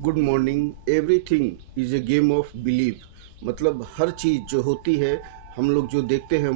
Good morning. Everything is a game of believe. मतलब हर चीज़ जो होती है, हम लोग जो देखते हैं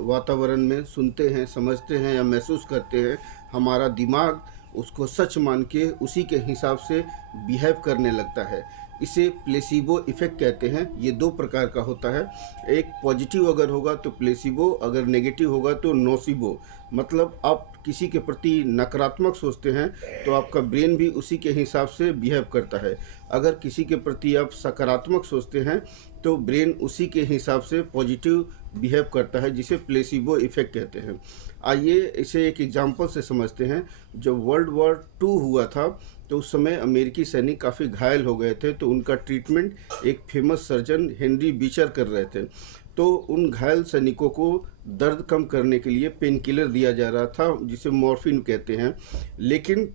वातावरण में सुनते हैं, समझते हैं या महसूस करते हैं, हमारा दिमाग उसको सच मान के उसी के हिसाब से बिहेव करने लगता है। इसे प्लेसिबो इफ़ेक्ट कहते हैं। ये दो प्रकार का होता है। एक पॉजिटिव अगर होगा तो प्लेसिबो, अगर नेगेटिव होगा तो नोसिबो। मतलब आप किसी के प्रति नकारात्मक सोचते हैं तो आपका ब्रेन भी उसी के हिसाब से बिहेव करता है। अगर किसी के प्रति आप सकारात्मक सोचते हैं तो ब्रेन उसी के हिसाब से पॉजिटिव बिहेव करता है, जिसे प्लेसिबो इफ़ेक्ट कहते हैं। आइए इसे एक एग्जांपल से समझते हैं। जब वर्ल्ड वॉर 2 हुआ था तो उस समय अमेरिकी सैनिक काफ़ी घायल हो गए थे, तो उनका ट्रीटमेंट एक फेमस सर्जन हेनरी बीचर कर रहे थे। तो उन घायल सैनिकों को दर्द कम करने के लिए पेन किलर दिया जा रहा था, जिसे मॉर्फिन कहते हैं। लेकिन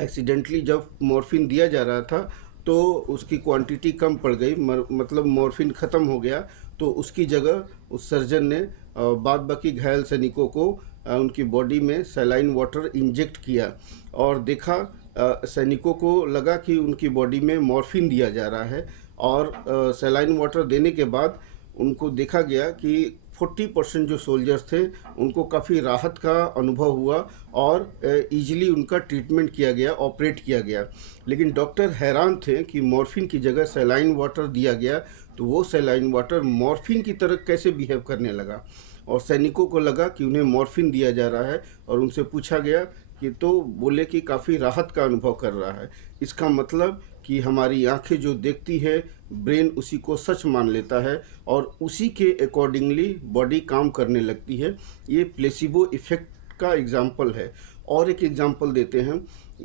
एक्सीडेंटली जब मॉर्फिन दिया जा रहा था तो उसकी क्वांटिटी कम पड़ गई, मतलब मॉर्फिन ख़त्म हो गया। तो उसकी जगह उस सर्जन ने बाद बाकी घायल सैनिकों को उनकी बॉडी में सैलाइन वाटर इंजेक्ट किया और देखा, सैनिकों को लगा कि उनकी बॉडी में मॉर्फिन दिया जा रहा है। और सैलाइन वाटर देने के बाद उनको देखा गया कि 40% जो सोल्जर्स थे उनको काफ़ी राहत का अनुभव हुआ और इजीली उनका ट्रीटमेंट किया गया, ऑपरेट किया गया। लेकिन डॉक्टर हैरान थे कि मॉर्फिन की जगह सैलाइन वाटर दिया गया, तो वो सैलाइन वाटर मॉर्फिन की तरह कैसे बिहेव करने लगा। और सैनिकों को लगा कि उन्हें मॉर्फिन दिया जा रहा है और उनसे पूछा गया कि, तो बोले कि काफ़ी राहत का अनुभव कर रहा है। इसका मतलब कि हमारी आंखें जो देखती है, ब्रेन उसी को सच मान लेता है और उसी के अकॉर्डिंगली बॉडी काम करने लगती है। ये प्लेसिबो इफ़ेक्ट का एग्जाम्पल है। और एक एग्जाम्पल देते हैं।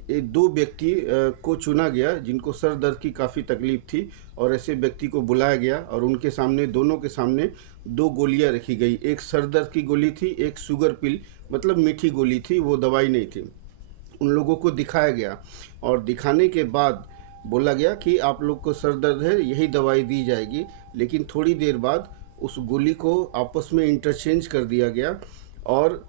ये दो व्यक्ति को चुना गया जिनको सर दर्द की काफ़ी तकलीफ़ थी, और ऐसे व्यक्ति को बुलाया गया और उनके सामने, दोनों के सामने दो गोलियां रखी गई। एक सर दर्द की गोली थी, एक शुगर पिल, मतलब मीठी गोली थी, वो दवाई नहीं थी। उन लोगों को दिखाया गया और दिखाने के बाद बोला गया कि आप लोग को सर दर्द है, यही दवाई दी जाएगी। लेकिन थोड़ी देर बाद उस गोली को आपस में इंटरचेंज कर दिया गया और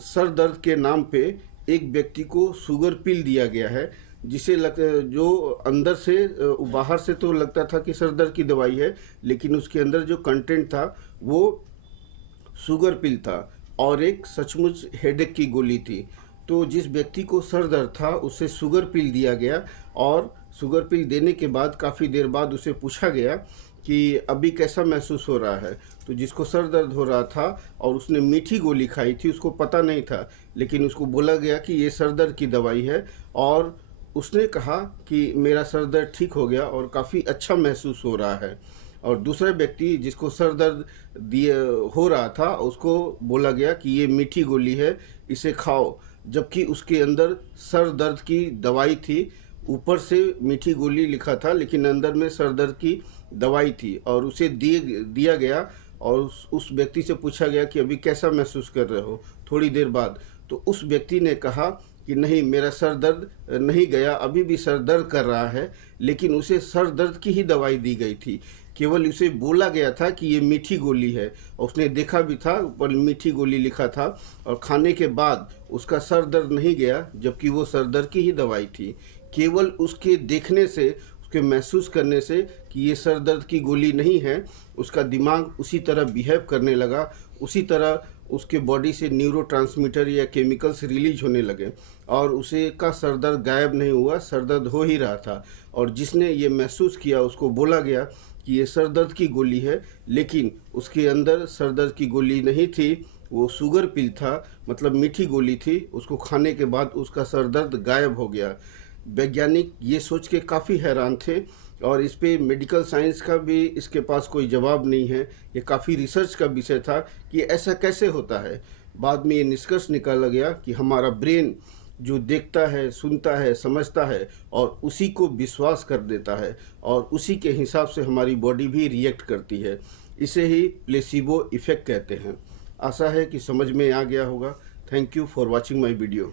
सर दर्द के नाम पे एक व्यक्ति को शुगर पिल दिया गया है, जिसे जो अंदर से बाहर से तो लगता था कि सर दर्द की दवाई है, लेकिन उसके अंदर जो कंटेंट था वो शुगर पिल था और एक सचमुच हेडेक की गोली थी। तो जिस व्यक्ति को सर दर्द था उसे शुगर पिल दिया गया और शुगर पिल देने के बाद काफ़ी देर बाद उसे पूछा गया कि अभी कैसा महसूस हो रहा है। तो जिसको सर दर्द हो रहा था और उसने मीठी गोली खाई थी, उसको पता नहीं था, लेकिन उसको बोला गया कि ये सर दर्द की दवाई है और उसने कहा कि मेरा सर दर्द ठीक हो गया और काफ़ी अच्छा महसूस हो रहा है। और दूसरा व्यक्ति जिसको सर दर्द दिए हो रहा था, उसको बोला गया कि ये मीठी गोली है, इसे खाओ, जबकि उसके अंदर सर दर्द की दवाई थी। ऊपर से मीठी गोली लिखा था लेकिन अंदर में सर दर्द की दवाई थी और उसे दिया गया। और उस व्यक्ति से पूछा गया कि अभी कैसा महसूस कर रहे हो थोड़ी देर बाद। तो उस व्यक्ति ने कहा कि नहीं, मेरा सर दर्द नहीं गया, अभी भी सर दर्द कर रहा है। लेकिन उसे सर दर्द की ही दवाई दी गई थी, केवल उसे बोला गया था कि ये मीठी गोली है और उसने देखा भी था, ऊपर मीठी गोली लिखा था, और खाने के बाद उसका सर दर्द नहीं गया, जबकि वो सर दर्द की ही दवाई थी। केवल उसके देखने से, उसके महसूस करने से कि ये सर दर्द की गोली नहीं है, उसका दिमाग उसी तरह बिहेव करने लगा, उसी तरह उसके बॉडी से न्यूरोट्रांसमीटर या केमिकल्स रिलीज होने लगे और उसे का सर दर्द गायब नहीं हुआ, सर दर्द हो ही रहा था। और जिसने ये महसूस किया उसको बोला गया कि ये सर दर्द की गोली है, लेकिन उसके अंदर सर दर्द की गोली नहीं थी, वो शुगर पिल था, मतलब मीठी गोली थी। उसको खाने के बाद उसका सर दर्द गायब हो गया। वैज्ञानिक ये सोच के काफ़ी हैरान थे और इस पे मेडिकल साइंस का भी इसके पास कोई जवाब नहीं है। ये काफ़ी रिसर्च का विषय था कि ऐसा कैसे होता है। बाद में ये निष्कर्ष निकाला गया कि हमारा ब्रेन जो देखता है, सुनता है, समझता है और उसी को विश्वास कर देता है और उसी के हिसाब से हमारी बॉडी भी रिएक्ट करती है। इसे ही प्लेसिबो इफ़ेक्ट कहते हैं। आशा है कि समझ में आ गया होगा। Thank you for watching my video.